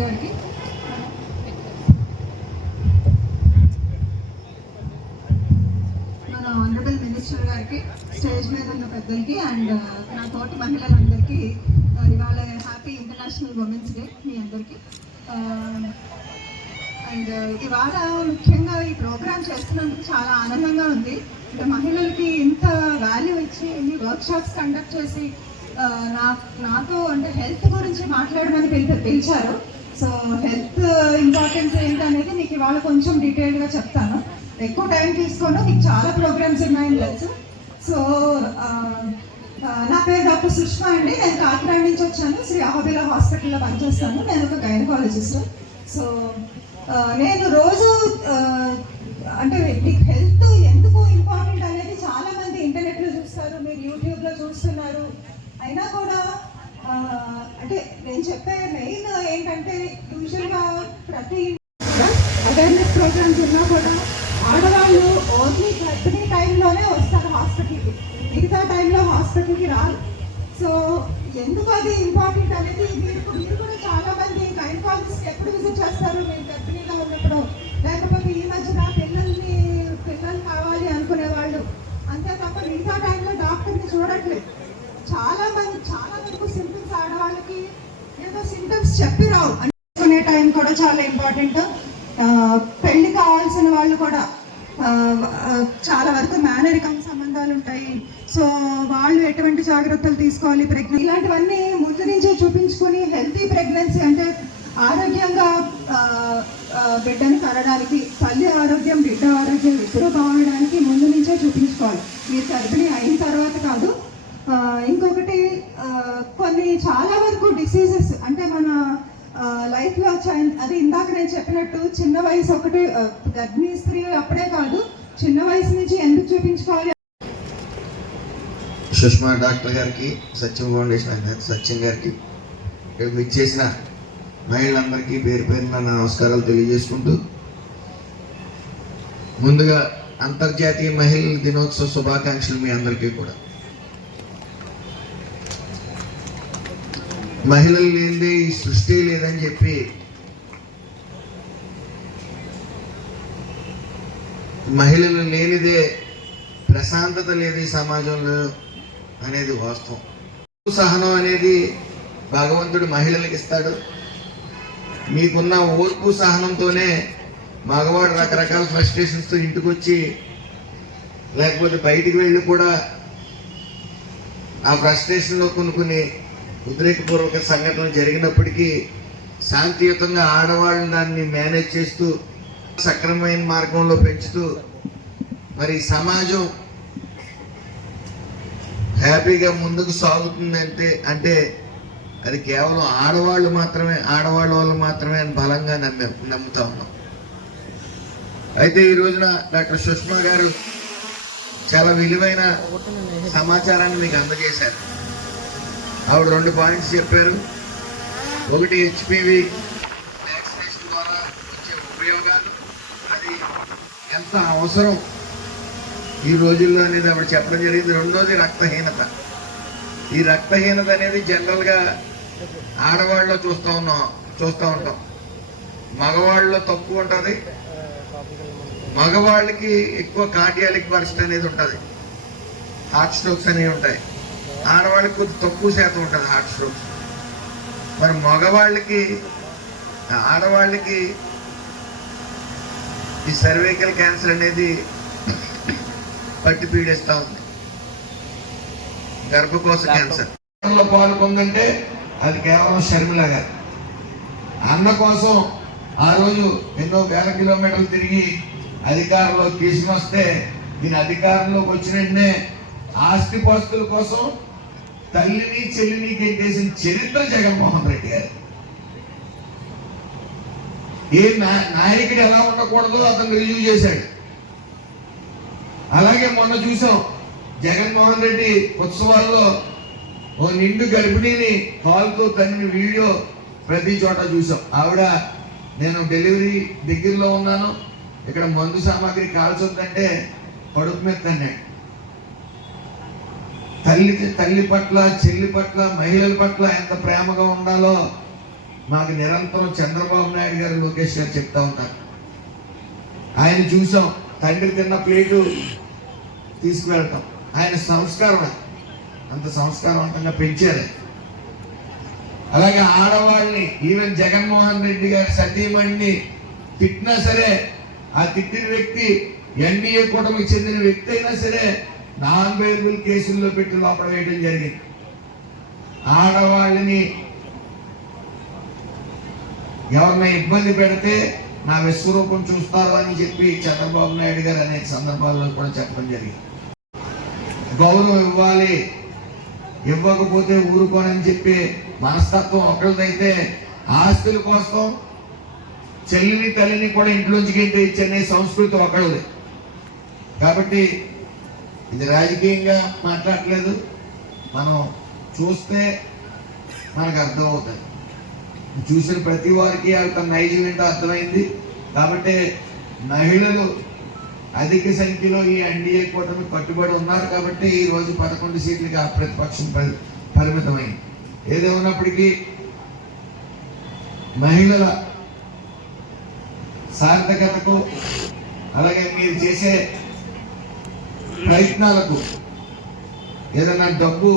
గారికి, మన honourable minister గారికి, స్టేజ్ మీద ఉన్న పెద్దలకి అండ్ నా తోటి మహిళలందరికీ ఇవాళ హ్యాపీ ఇంటర్నేషనల్ ఉమెన్స్ డే మీ అందరికీ. అండ్ ఇవాళ ముఖ్యంగా ఈ ప్రోగ్రామ్ చేస్తున్నందుకు చాలా ఆనందంగా ఉంది. అంటే మహిళలకి ఇంత వాల్యూ ఇచ్చి ఇన్ని వర్క్షాప్స్ కండక్ట్ చేసి నాతో అంటే హెల్త్ గురించి మాట్లాడమని పిలిచారు. సో హెల్త్ ఇంపార్టెన్స్ ఏంటనేది మీకు ఇవాళ కొంచెం డీటెయిల్గా చెప్తాను. ఎక్కువ టైం తీసుకోను, మీకు చాలా ప్రోగ్రామ్స్ ఉన్నాయని తెలుసు. సో నా పేరు డాక్టర్ సుష్మా అండి. నేను కాకినాడ నుంచి వచ్చాను. శ్రీ అహోబిలా హాస్పిటల్లో పనిచేస్తాను. నేను ఒక గైనకాలజిస్ట్. సో నేను రోజు అంటే మీకు హెల్త్ ఎందుకు ఇంపార్టెంట్ అనేది చాలా మంది ఇంటర్నెట్లో చూస్తారు, మీరు యూట్యూబ్లో చూస్తున్నారు. అయినా కూడా అంటే నేను చెప్పే మెయిన్ ఏంటంటే యూజువల్గా ప్రతి అవేర్నెస్ ప్రోగ్రామ్స్ ఉన్నా కూడా ఆడవాళ్ళు ఓన్లీ గర్భిణీ టైంలోనే వస్తారు హాస్పిటల్కి, మిగతా టైంలో హాస్పిటల్కి రారు. సో ఎందుకు అది ఇంపార్టెంట్ అనేది మీరు కూడా చాలా మంది గైనకాలజిస్ట్ ఎప్పుడు విజిట్ చేస్తారు, మీరు గర్భిణీగా ఉన్నప్పుడు, లేకపోతే ఈ మధ్యన పిల్లలు కావాలి అనుకునే వాళ్ళు, అంతే తప్ప మిగతా టైంలో డాక్టర్ని చూడట్లేదు. చాలా వరకు సింటమ్స్ ఆడవాళ్ళకి ఏదో సింటమ్స్ చెప్పి రావు అనుకునే టైం కూడా చాలా ఇంపార్టెంట్. పెళ్లి కావాల్సిన వాళ్ళు కూడా చాలా వరకు మేనరికం సంబంధాలు ఉంటాయి. సో వాళ్ళు ఎటువంటి జాగ్రత్తలు తీసుకోవాలి, ప్రెగ్నెన్సీ ఇలాంటివన్నీ ముందు నుంచే చూపించుకొని హెల్తీ ప్రెగ్నెన్సీ అంటే ఆరోగ్యంగా బిడ్డను కనడానికి, తల్లి ఆరోగ్యం బిడ్డ ఆరోగ్యం ఇద్దరు బాగుండడానికి ముందు నుంచే చూపించుకోవాలి. మీరు గర్భిణీ అయిన తర్వాత కాదు. ఇంకొకటి కొన్ని చాలా వరకు డిసీజెస్ అంటే మన లైఫ్లో వచ్చాయి. అది ఇందాక నేను చెప్పినట్టు చిన్న వయసు ఒకటి గర్భిణీ స్త్రీ అప్పుడే కాదు, చిన్న వయసు నుంచి ఎందుకు చూపించుకోవాలి. సుష్మా డాక్టర్ గారికి, సత్యం ఫౌండేషన్ సత్యం గారికి, ఇక్కడికి ఇచ్చేసిన మహిళలందరికీ పేరు పేరున నమస్కారాలు తెలియజేసుకుంటూ, ముందుగా అంతర్జాతీయ మహిళల దినోత్సవ శుభాకాంక్షలు మీ అందరికీ కూడా. మహిళలు లేనిదే ఈ సృష్టి లేదని చెప్పి మహిళలు లేనిదే ప్రశాంతత లేదు ఈ సమాజంలో అనేది వాస్తవం. సహనం అనేది భగవంతుడు మహిళలకు ఇస్తాడు. మీకున్న ఓర్పు సహనంతోనే మగవాడు రకరకాల ఫ్రస్ట్రేషన్స్తో ఇంటికి వచ్చి లేకపోతే బయటికి వెళ్ళి కూడా ఆ ఫ్రస్ట్రేషన్లో కొన్ని ఉద్రేకపూర్వక సంఘటనలు జరిగినప్పటికీ శాంతియుతంగా ఆడవాళ్ళు దాన్ని మేనేజ్ చేస్తూ సక్రమమైన మార్గంలో పెంచుతూ మరి సమాజం హ్యాపీగా ముందుకు సాగుతుందంటే అంటే అది కేవలం ఆడవాళ్ళ వల్ల మాత్రమే అని బలంగా నమ్ముతా ఉన్నాం. అయితే ఈ రోజున డాక్టర్ సుష్మా గారు చాలా విలువైన సమాచారాన్ని మీకు అందజేశారు. ఆవిడ 2 పాయింట్స్ చెప్పారు. ఒకటి హెచ్పివి వ్యాక్సినేషన్ ద్వారా వచ్చే ఉపయోగాలు, అది ఎంత అవసరం ఈ రోజుల్లో అనేది ఆవిడ చెప్పడం జరిగింది. రెండోది రక్తహీనత. ఈ రక్తహీనత అనేది జనరల్గా ఆడవాళ్ళలో చూస్తూ ఉంటాం, మగవాళ్ళలో తక్కువ ఉంటుంది. మగవాళ్ళకి ఎక్కువ కార్డియాలిక్ బర్స్ట్ అనేది ఉంటుంది, హార్ట్ స్ట్రోక్స్ అనేవి ఉంటాయి. ఆడవాళ్ళకి కొద్ది తక్కువ శాతం ఉంటుంది హార్ట్ స్ట్రోక్స్. మరి ఆడవాళ్ళకి ఈ సర్వైకల్ క్యాన్సర్ అనేది పట్టి పీడిస్తూ ఉంది. గర్భకోశ క్యాన్సర్ పాల్గొందంటే అది కేవలం షర్మిల గారు. అన్న కోసం ఆ రోజు ఎన్నో వేల కిలోమీటర్లు తిరిగి అధికారంలోకి తీసుకొస్తే దీని అధికారంలోకి వచ్చిన వెంటనే ఆస్తిపాస్తుల కోసం తల్లిని చెల్లిని గెట్టేసిన చరిత్ర జగన్మోహన్ రెడ్డి గారు. ఏ నాయకుడు ఎలా ఉండకూడదో అతను రివ్యూ చేశాడు. అలాగే మొన్న చూసాం జగన్మోహన్ రెడ్డి ఉత్సవాల్లో ఓ నిండు గర్భిణిని కాలుతో తన్ని వీడియో ప్రతి చోట చూసాం. ఆవిడ నేను డెలివరీ దగ్గరలో ఉన్నాను, ఇక్కడ మందు సామాగ్రి కాల్చొద్దంటే కడుపు మీద తన్నాడు. తల్లి పట్ల, చెల్లి పట్ల, మహిళల పట్ల ఎంత ప్రేమగా ఉండాలో మాకు నిరంతరం చంద్రబాబు నాయుడు గారు, లోకేష్ గారు చెప్తా ఉంటారు. ఆయన చూసాం, తండ్రి తిన్న ప్లేటు తీసుకువెళ్తాం. ఆయన సంస్కారం, అంత సంస్కారవంతంగా పెంచారు. అలాగే ఆడవాళ్ళని, ఈవెన్ జగన్మోహన్ రెడ్డి గారి సతీమణిని తిట్టినా సరే, ఆ తిట్టిన వ్యక్తి ఎన్డీఏ కూటమికి చెందిన వ్యక్తి అయినా సరే నాన్ బెయిలబుల్ కేసుల్లో పెట్టి లోపల వేయడం జరిగింది. ఆడవాళ్ళని ఎవరిని ఇబ్బంది పెడితే నా విశ్వరూపం చూస్తారు అని చెప్పి చంద్రబాబు నాయుడు గారు అనేక సందర్భాల్లో కూడా చెప్పడం జరిగింది. గౌరవం ఇవ్వాలి, ఇవ్వకపోతే ఊరుకోనని చెప్పి మనస్తత్వం ఒకరిదైతే, ఆస్తుల కోసం చెల్లిని తల్లిని కూడా ఇంట్లోంచి గెంటి ఇచ్చే సంస్కృతి ఒకరిది. కాబట్టి ఇది రాజకీయంగా మాట్లాడలేదు, మనం చూస్తే మనకు అర్థమవుతుంది. చూసిన ప్రతి వారికి తన నైజం ఏంటో అర్థమైంది. కాబట్టి మహిళలు అధిక సంఖ్యలో ఈ ఎన్డీఏ కూటమి కట్టుబడి ఉన్నారు. కాబట్టి ఈ రోజు 11 సీట్లకి ఆ ప్రతిపక్షం పరిమితమైంది. ఏదేమన్నప్పటికీ మహిళల సార్థకతకు, అలాగే మీరు చేసే ప్రయత్నాలకు ఏదైనా డబ్బు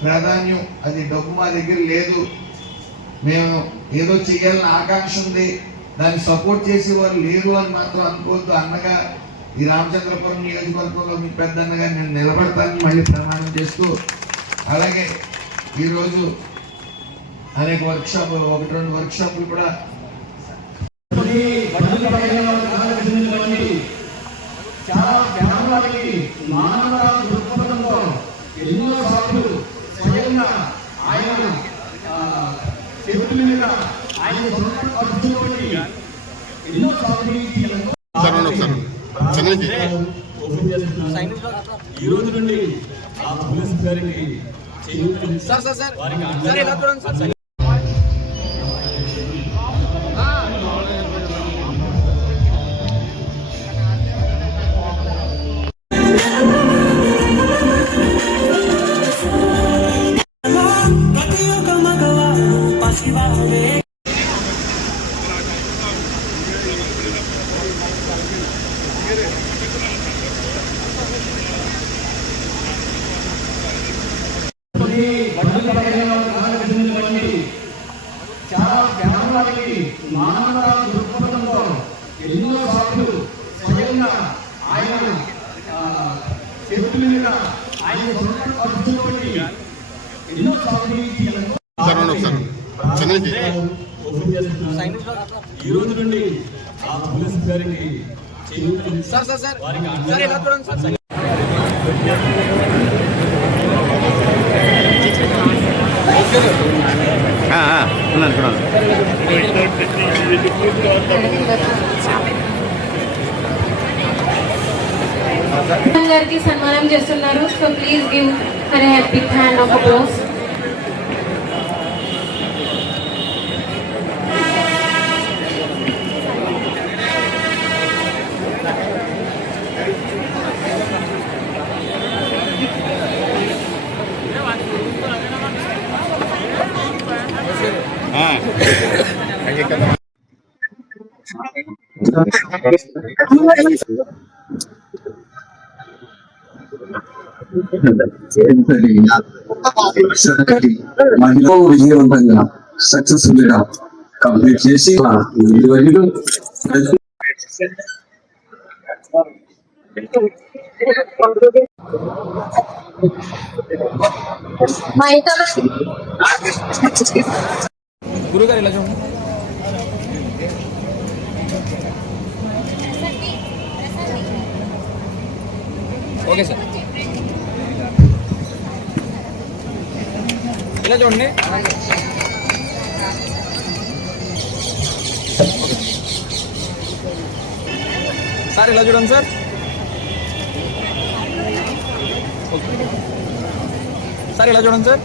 ప్రాధాన్యం, అది డబ్బు మా దగ్గర లేదు, మేము ఏదో చేయాలని ఆకాంక్ష ఉంది, దాన్ని సపోర్ట్ చేసే వారు లేరు అని మాత్రం అనుకోవద్దు. అన్నగా ఈ రామచంద్రపురం నియోజకవర్గంలో మీ పెద్ద అన్నగా నేను నిలబడతానని మళ్ళీ ప్రమాణం చేస్తూ, అలాగే ఈరోజు అనేక వర్క్షాపులు, 1-2 వర్క్షాపులు కూడా చాలా గ్రామాలకి మానవ దృక్పథంతో ఎన్నో సార్లు స్వయంగా ఆయన చేతుల మీద ఆయన సొంత ఖర్చుతోటి ఎన్నో సార్లు ఈ రోజు నుండి ఆ పోలీస్ గారికి చాలా గ్రామాలకి మానవ దృక్పథంతో ఎన్నో సార్లు స్వయంగా ఆయన చేతుల మీద ఆయన సొంత ఖర్చుతోటి ఎన్నో సార్లు ఈ రోజు నుండి ఆ పోలీస్ గారికి గారికి సన్మానం చేస్తున్నారు. So please give her a big hand of applause. మనలో విజయవంతంగా సక్సెస్ఫుల్ గా కంప్లీట్ చేసి గురుగారు ఇలా చూడండి. ఓకే సార్, ఇలా చూడండి. సార్ ఇలా చూడండి సార్. సార్ ఇలా చూడండి సార్.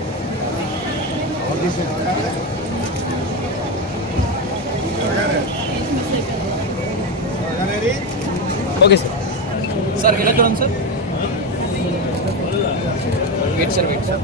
Okay sir. సార్ ఇలా చూడండి sir. Wait sir, wait sir.